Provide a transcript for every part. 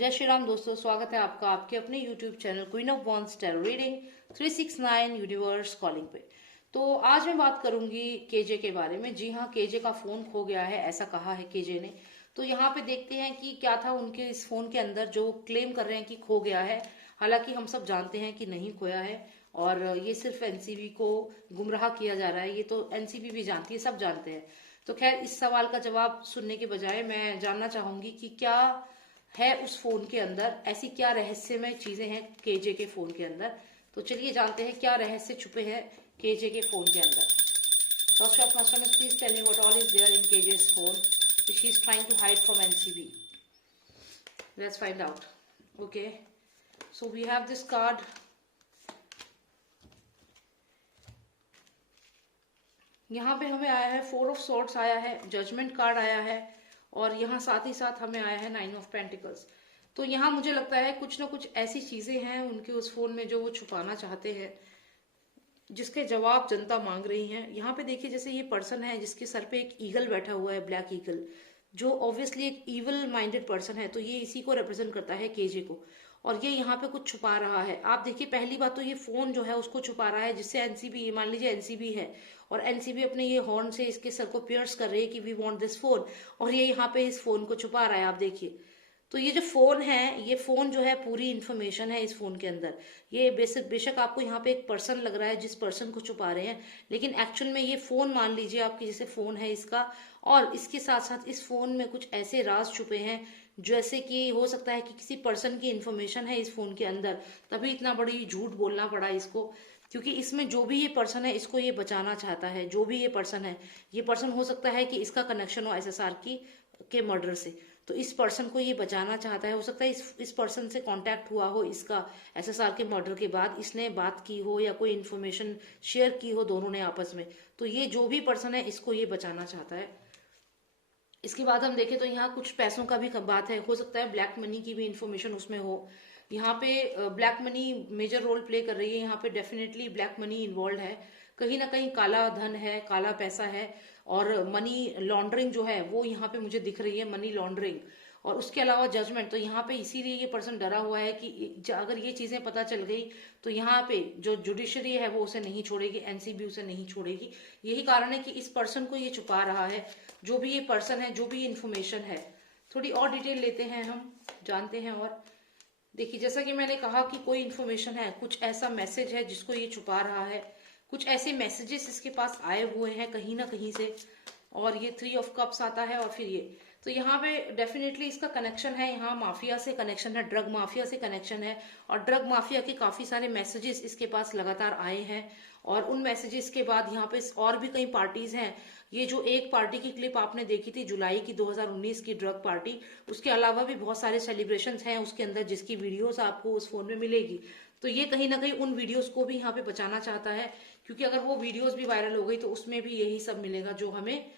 जय श्री राम दोस्तों, स्वागत है आपका आपके अपने YouTube channel queen of wands tarot reading 369 universe calling पे। तो आज मैं बात करूंगी केजे के बारे में। जी हाँ, केजे का फोन खो गया है, ऐसा कहा है केजे ने। तो यहाँ पे देखते हैं कि क्या था उनके इस फोन के अंदर जो क्लेम कर रहे हैं कि खो गया है। हालांकि हम सब जानते हैं कि नहीं खोया है और ये सिर्फ एनसीबी को गुमराह किया जा रहा है। ये तो एनसीबी भी जानती है, सब जानते हैं। तो खैर, इस सवाल का जवाब सुनने के बजाय मैं जानना चाहूंगी कि क्या है उस फोन के अंदर, ऐसी क्या रहस्यमय चीजें हैं केजे के फोन के अंदर। तो चलिए जानते हैं क्या रहस्य छुपे हैं केजे के फोन के अंदर। First of customers, please tell me what all is there in KJ's phone which he is trying to hide from NCB. Let's find out. Okay, so we have this card. यहाँ पे हमें आया है 4 of swords आया है, judgement card आया है और यहाँ साथ ही साथ हमें आया है 9 ऑफ पेंटिकल्स। तो यहाँ मुझे लगता है कुछ ना कुछ ऐसी चीजें हैं उनके उस फोन में जो वो छुपाना चाहते हैं, जिसके जवाब जनता मांग रही है। यहाँ पे देखिए, जैसे ये पर्सन है जिसके सर पे एक ईगल बैठा हुआ है, ब्लैक ईगल, जो ऑब्वियसली एक इविल माइंडेड पर्सन है। तो ये इसी को रिप्रेजेंट करता है, केजे को। और ये यहाँ पे कुछ छुपा रहा है। आप देखिए, पहली बात तो ये फोन जो है उसको छुपा रहा है, जिससे एनसीबी, ये मान लीजिए एनसीबी है और एनसीबी अपने ये हॉर्न से इसके सर को पियर्स कर रही है कि वी वांट दिस फोन, और ये यहाँ पे इस फोन को छुपा रहा है। आप देखिए, तो ये जो फोन है, ये फोन जो है पूरी इन्फॉर्मेशन है इस फोन के अंदर। ये बेशक आपको यहाँ पे एक पर्सन लग रहा है जिस पर्सन को छुपा रहे हैं, लेकिन एक्चुअल में ये फोन, मान लीजिए आपकी जैसे फोन है इसका, और इसके साथ साथ इस फोन में कुछ ऐसे राज छुपे हैं, जैसे कि हो सकता है कि किसी पर्सन की इन्फॉर्मेशन है इस फोन के अंदर, तभी इतना बड़ी झूठ बोलना पड़ा इसको। क्योंकि इसमें जो भी ये पर्सन है इसको ये बचाना चाहता है। जो भी ये पर्सन है, ये पर्सन हो सकता है कि इसका कनेक्शन हो एसएसआर की के मर्डर से, तो इस पर्सन को ये बचाना चाहता है। हो सकता है इस पर्सन से कांटेक्ट हुआ हो इसका एसएसआर के मर्डर के बाद, इसने बात की हो या कोई इन्फॉर्मेशन शेयर की हो दोनों ने आपस में। तो ये जो भी पर्सन है इसको ये बचाना चाहता है। इसके बाद हम देखें तो यहाँ कुछ पैसों का भी बात है। हो सकता है ब्लैक मनी की भी इंफॉर्मेशन उसमें हो। यहाँ पे black money major role play कर रही है। यहाँ पे डेफिनेटली ब्लैक मनी इन्वॉल्व है, कहीं ना कहीं काला धन है, काला पैसा है, और मनी लॉन्ड्रिंग जो है वो यहाँ पे मुझे दिख रही है, मनी लॉन्ड्रिंग। और उसके अलावा जजमेंट। तो यहाँ पे इसीलिए ये पर्सन डरा हुआ है कि अगर ये चीजें पता चल गई तो यहाँ पे जो जुडिशरी है वो उसे नहीं छोड़ेगी, एनसीबी उसे नहीं छोड़ेगी। यही कारण है कि इस पर्सन को ये छुपा रहा है, जो भी ये पर्सन है, जो भी इन्फॉर्मेशन है। थोड़ी और डिटेल लेते हैं, हम जानते हैं। और देखिए, जैसा कि मैंने कहा कि कोई इन्फॉर्मेशन है, कुछ ऐसा मैसेज है जिसको ये छुपा रहा है। कुछ ऐसे मैसेजेस इसके पास आए हुए हैं कहीं ना कहीं से। और ये 3 ऑफ कप्स आता है और फिर ये, तो यहाँ पे डेफिनेटली इसका कनेक्शन है, यहाँ माफिया से कनेक्शन है, ड्रग माफिया से कनेक्शन है। और ड्रग माफिया के काफी सारे मैसेजेस इसके पास लगातार आए हैं। और उन मैसेजेस के बाद यहाँ पे और भी कई पार्टीज हैं। ये जो एक पार्टी की क्लिप आपने देखी थी जुलाई की 2019 की ड्रग पार्टी, उसके अलावा भी बहुत सारे सेलिब्रेशन हैं उसके अंदर, जिसकी वीडियोस आपको उस फोन में मिलेगी। तो ये कहीं ना कहीं उन वीडियोस को भी यहाँ पे बचाना चाहता है, क्योंकि अगर वो वीडियोस भी वायरल हो गई तो उसमें भी यही सब मिलेगा जो हमें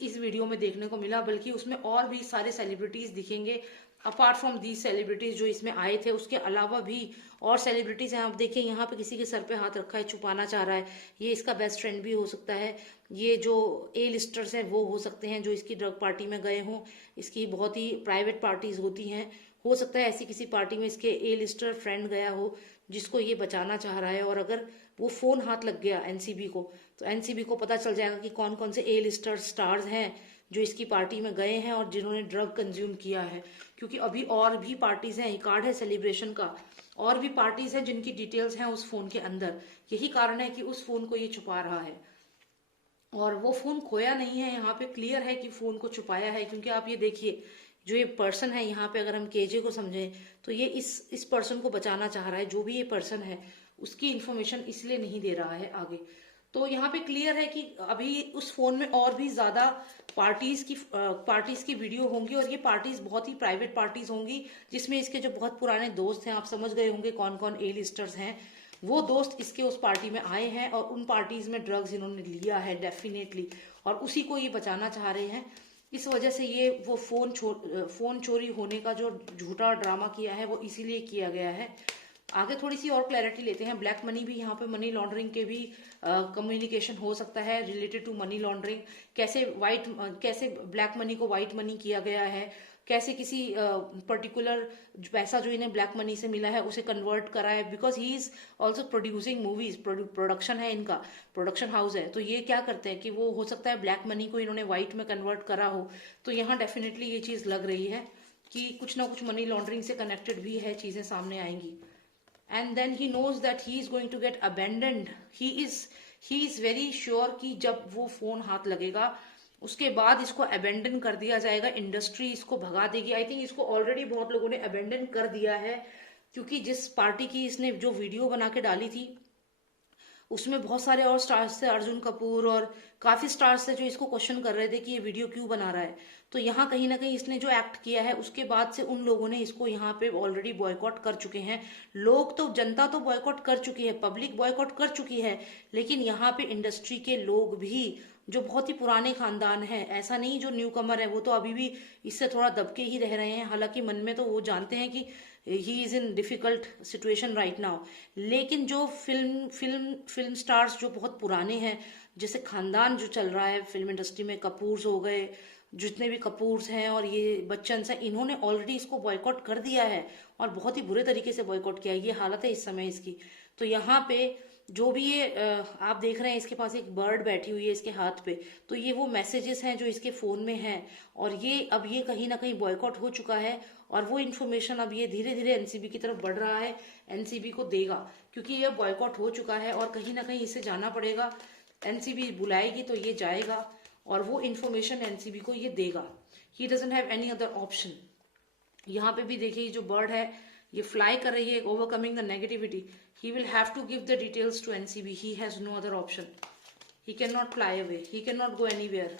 इस वीडियो में देखने को मिला। बल्कि उसमें और भी सारे सेलिब्रिटीज दिखेंगे, अपार्ट फ्रॉम दी सेलिब्रिटीज जो इसमें आए थे, उसके अलावा भी और सेलिब्रिटीज हैं। आप देखिए, यहाँ पे किसी के सर पे हाथ रखा है, छुपाना चाह रहा है। ये इसका बेस्ट फ्रेंड भी हो सकता है। ये जो ए लिस्टर्स हैं वो हो सकते हैं जो इसकी ड्रग पार्टी में गए हों। इसकी बहुत ही प्राइवेट पार्टीज होती हैं, हो सकता है ऐसी किसी पार्टी में इसके ए लिस्टर फ्रेंड गया हो जिसको ये बचाना चाह रहा है। और अगर वो फोन हाथ लग गया एनसीबी को, तो एनसीबी को पता चल जाएगा कि कौन कौन से ए लिस्टर स्टार्स हैं जो इसकी पार्टी में गए हैं और जिन्होंने ड्रग कंज्यूम किया है। क्योंकि अभी और भी पार्टीज हैं, कार्ड है सेलिब्रेशन का, और भी पार्टीज हैं जिनकी डिटेल्स हैं उस फोन के अंदर। यही कारण है कि उस फोन को ये छुपा रहा है। और वो फोन खोया नहीं है, यहाँ पे क्लियर है कि फोन को छुपाया है। क्योंकि आप ये देखिए, जो ये पर्सन है यहाँ पे, अगर हम केजे को समझें तो ये इस पर्सन को बचाना चाह रहा है। जो भी ये पर्सन है उसकी इन्फॉर्मेशन इसलिए नहीं दे रहा है आगे। तो यहाँ पे क्लियर है कि अभी उस फोन में और भी ज्यादा पार्टीज की वीडियो होंगी, और ये पार्टीज बहुत ही प्राइवेट पार्टीज होंगी, जिसमें इसके जो बहुत पुराने दोस्त हैं, आप समझ गए होंगे कौन कौन ए लिस्टर्स हैं, वो दोस्त इसके उस पार्टी में आए हैं और उन पार्टीज में ड्रग्स इन्होंने लिया है डेफिनेटली, और उसी को ये बचाना चाह रहे हैं। इस वजह से ये वो फोन चोरी होने का जो झूठा ड्रामा किया है वो इसीलिए किया गया है। आगे थोड़ी सी और क्लैरिटी लेते हैं। ब्लैक मनी भी, यहाँ पे मनी लॉन्ड्रिंग के भी कम्युनिकेशन हो सकता है रिलेटेड टू मनी लॉन्ड्रिंग। कैसे ब्लैक मनी को व्हाइट मनी किया गया है, कैसे किसी पर्टिकुलर पैसा जो इन्हें ब्लैक मनी से मिला है उसे कन्वर्ट करा है, because he is also producing movies, production है इनका, प्रोडक्शन हाउस है। तो ये क्या करते हैं कि वो हो सकता है ब्लैक मनी को इन्होंने व्हाइट में कन्वर्ट करा हो। तो यहाँ डेफिनेटली ये चीज लग रही है कि कुछ ना कुछ मनी लॉन्ड्रिंग से कनेक्टेड भी है, चीजें सामने आएंगी। And then he knows that he is going to get abandoned. He is very sure कि जब वो फोन हाथ लगेगा उसके बाद इसको अबेंडन कर दिया जाएगा, इंडस्ट्री इसको भगा देगी। आई थिंक इसको ऑलरेडी बहुत लोगों ने अबेंडन कर दिया है, क्योंकि जिस पार्टी की इसने जो वीडियो बना के डाली थी उसमें बहुत सारे और स्टार्स थे, अर्जुन कपूर और काफी स्टार्स थे जो इसको क्वेश्चन कर रहे थे कि ये वीडियो क्यों बना रहा है। तो यहाँ कहीं ना कहीं इसने जो एक्ट किया है उसके बाद से उन लोगों ने इसको यहाँ पे ऑलरेडी बॉयकॉट कर चुके हैं। लोग तो, जनता तो बॉयकॉट कर चुकी है, पब्लिक बॉयकॉट कर चुकी है, लेकिन यहाँ पे इंडस्ट्री के लोग भी जो बहुत ही पुराने खानदान है, ऐसा नहीं जो न्यू कमर है, वो तो अभी भी इससे थोड़ा दबके ही रह रहे हैं। हालांकि मन में तो वो जानते हैं कि he is in difficult situation right now. लेकिन जो फिल्म स्टार्स जो बहुत पुराने हैं, जैसे खानदान जो चल रहा है फिल्म इंडस्ट्री में, कपूर्स हो गए, जितने भी कपूर्स हैं और ये बच्चन से, इन्होंने ऑलरेडी इसको बॉयकॉट कर दिया है और बहुत ही बुरे तरीके से बॉयकॉट किया है। ये हालत है इस समय इसकी। तो यहाँ पे जो भी ये आप देख रहे हैं, इसके पास एक बर्ड बैठी हुई है इसके हाथ पे, तो ये वो मैसेजेस हैं जो इसके फोन में हैं। और ये अब ये कहीं ना कहीं बॉयकॉट हो चुका है और वो इन्फॉर्मेशन अब ये धीरे धीरे एनसीबी की तरफ बढ़ रहा है, एनसीबी को देगा, क्योंकि ये बॉयकॉट हो चुका है और कहीं ना कहीं इसे जाना पड़ेगा। एनसीबी बुलाएगी तो ये जाएगा और वो इन्फॉर्मेशन एनसीबी को ये देगा। He doesn't have any other option. यहाँ पे भी देखिए जो बर्ड है ये फ्लाई कर रही है, overcoming the negativity. He will have to give the details to NCB. He has no other option. He cannot fly away. He cannot go anywhere.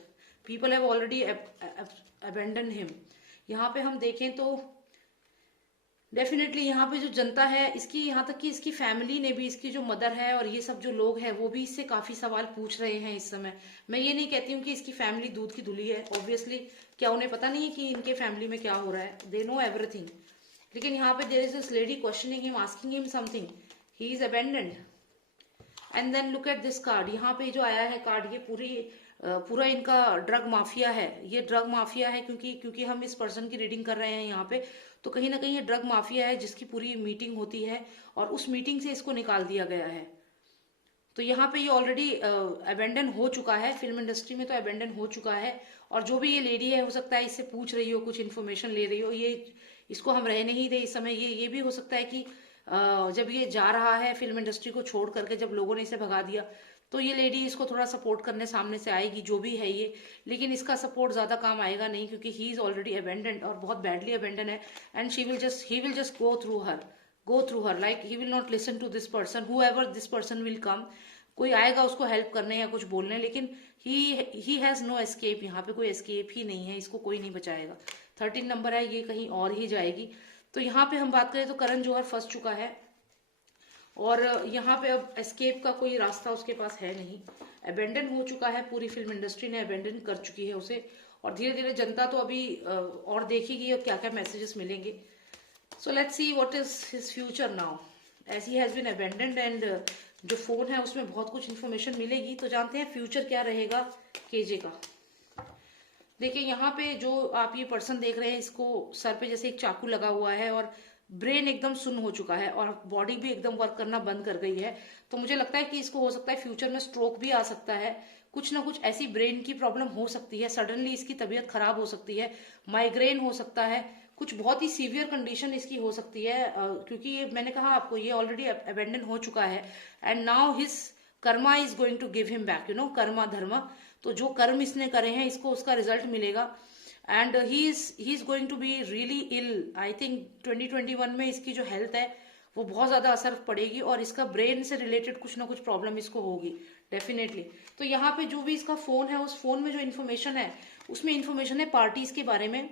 People have already abandoned him. यहाँ पे हम देखें तो definitely यहाँ पे जो जनता है इसकी, यहाँ तक कि इसकी फैमिली ने भी, इसकी जो मदर है और ये सब जो लोग हैं वो भी इससे काफी सवाल पूछ रहे हैं इस समय। मैं ये नहीं कहती हूँ कि इसकी फैमिली दूध की धुली है, ऑब्वियसली। क्या उन्हें पता नहीं है कि इनके फैमिली में क्या हो रहा है? They know everything. लेकिन यहाँ पे there is this lady questioning him, asking him something. He is abandoned. And then look at this card. यहाँ पे जो आया है कार्ड, ये पूरा इनका ड्रग माफिया है। ये ड्रग माफिया है क्योंकि हम इस पर्सन की रीडिंग कर रहे हैं यहाँ पे, तो कहीं ना कहीं ये ड्रग माफिया है जिसकी पूरी मीटिंग होती है और उस मीटिंग से इसको निकाल दिया गया है। तो यहाँ पे ये ऑलरेडी अबेंडन हो चुका है, फिल्म इंडस्ट्री में तो अबेंडन हो चुका है। और जो भी ये लेडी है, हो सकता है इससे पूछ रही हो, कुछ इन्फॉर्मेशन ले रही हो, ये इसको हम रहने ही दे इस समय। ये भी हो सकता है कि जब ये जा रहा है फिल्म इंडस्ट्री को छोड़ करके, जब लोगों ने इसे भगा दिया, तो ये लेडी इसको थोड़ा सपोर्ट करने सामने से आएगी, जो भी है ये। लेकिन इसका सपोर्ट ज्यादा काम आएगा नहीं, क्योंकि ही इज ऑलरेडी अबेंडेंड और बहुत बैडली अबेंडन है। And he will just go through her like he will not listen to this person, whoever this person will come. कोई आएगा उसको हेल्प करने या कुछ बोलने, लेकिन ही हैज नो एस्केप। यहाँ पे कोई एस्केप ही नहीं है, इसको कोई नहीं बचाएगा। 13 नंबर है, ये कहीं और ही जाएगी। तो यहाँ पे हम बात करें तो करण जौहर फंस चुका है और यहाँ पे अब एस्केप का कोई रास्ता उसके पास है नहीं। अबेंडन हो चुका है, पूरी फिल्म इंडस्ट्री ने अबेंडन कर चुकी है उसे। और धीरे धीरे जनता तो अभी और देखेगी और क्या क्या मैसेजेस मिलेंगे। So let's see what is his future now, as he has been abandoned. And जो फोन है उसमें बहुत कुछ इन्फॉर्मेशन मिलेगी, तो जानते हैं फ्यूचर क्या रहेगा केजे का। देखिए यहाँ पे जो आप ये पर्सन देख रहे हैं, इसको सर पे जैसे एक चाकू लगा हुआ है और ब्रेन एकदम सुन्न हो चुका है और बॉडी भी एकदम वर्क करना बंद कर गई है। तो मुझे लगता है कि इसको हो सकता है फ्यूचर में स्ट्रोक भी आ सकता है, कुछ ना कुछ ऐसी ब्रेन की प्रॉब्लम हो सकती है, सडनली इसकी तबीयत खराब हो सकती है, माइग्रेन हो सकता है, कुछ बहुत ही सीवियर कंडीशन इसकी हो सकती है। क्योंकि ये मैंने कहा आपको, ये ऑलरेडी अबेंडन हो चुका है। And now his karma is going to give him back, karma dharma. तो जो कर्म इसने करे हैं, इसको उसका रिजल्ट मिलेगा। And he is going to be really ill. I think 2021 में इसकी जो हेल्थ है वो बहुत ज्यादा असर पड़ेगी और इसका ब्रेन से रिलेटेड कुछ ना कुछ प्रॉब्लम इसको होगी डेफिनेटली। तो यहाँ पे जो भी इसका फोन है, उस फोन में जो इन्फॉर्मेशन है, उसमें इन्फॉर्मेशन है पार्टीज के बारे में।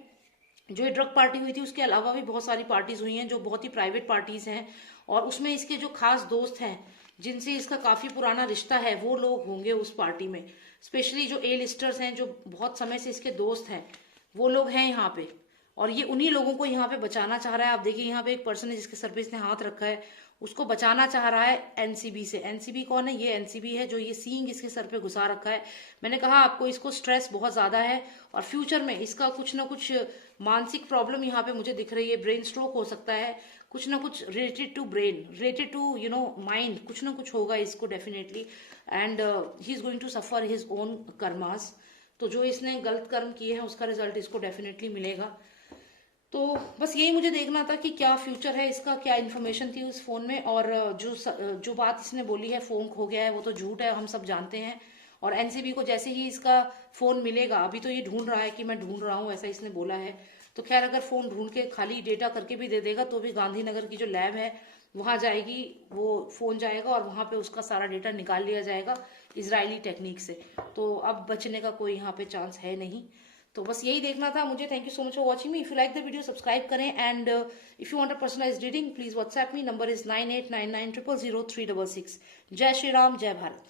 जो ये ड्रग पार्टी हुई थी उसके अलावा भी बहुत सारी पार्टीज हुई हैं जो बहुत ही प्राइवेट पार्टीज हैं, और उसमें इसके जो खास दोस्त हैं जिनसे इसका काफी पुराना रिश्ता है, वो लोग होंगे उस पार्टी में। स्पेशली जो ए लिस्टर्स हैं, जो बहुत समय से इसके दोस्त हैं, वो लोग हैं यहाँ पे। और ये उन्हीं लोगों को यहाँ पे बचाना चाह रहा है। आप देखिए यहाँ पे एक पर्सन है जिसके सर पे इसने हाथ रखा है, उसको बचाना चाह रहा है एनसीबी से। एनसीबी कौन है? ये एनसीबी है जो ये सींग इसके सर पे घुसा रखा है। मैंने कहा आपको, इसको स्ट्रेस बहुत ज्यादा है और फ्यूचर में इसका कुछ ना कुछ मानसिक प्रॉब्लम यहाँ पे मुझे दिख रही है, ब्रेन स्ट्रोक हो सकता है, कुछ ना कुछ related to brain, related to mind, कुछ ना कुछ होगा इसको definitely. And he is going to suffer his own karmas. तो जो इसने गलत कर्म किए हैं उसका रिजल्ट इसको डेफिनेटली मिलेगा। तो बस यही मुझे देखना था कि क्या फ्यूचर है इसका, क्या इन्फॉर्मेशन थी उस फोन में। और जो बात इसने बोली है फोन खो गया है, वो तो झूठ है, हम सब जानते हैं। और एनसीबी को जैसे ही इसका फोन मिलेगा, अभी तो ये ढूंढ रहा है कि मैं ढूंढ रहा हूँ, ऐसा इसने बोला है। तो खैर अगर फोन ढूंढ के खाली डेटा करके भी दे देगा तो भी गांधीनगर की जो लैब है वहां जाएगी, वो फोन जाएगा और वहां पे उसका सारा डेटा निकाल लिया जाएगा इजरायली टेक्निक से। तो अब बचने का कोई यहाँ पे चांस है नहीं। तो बस यही देखना था मुझे। Thank you so much for watching me. If you like the video subscribe करें, and if you want a personalized reading please WhatsApp me, number is 9899000366। Jai Shri Ram, जय भारत।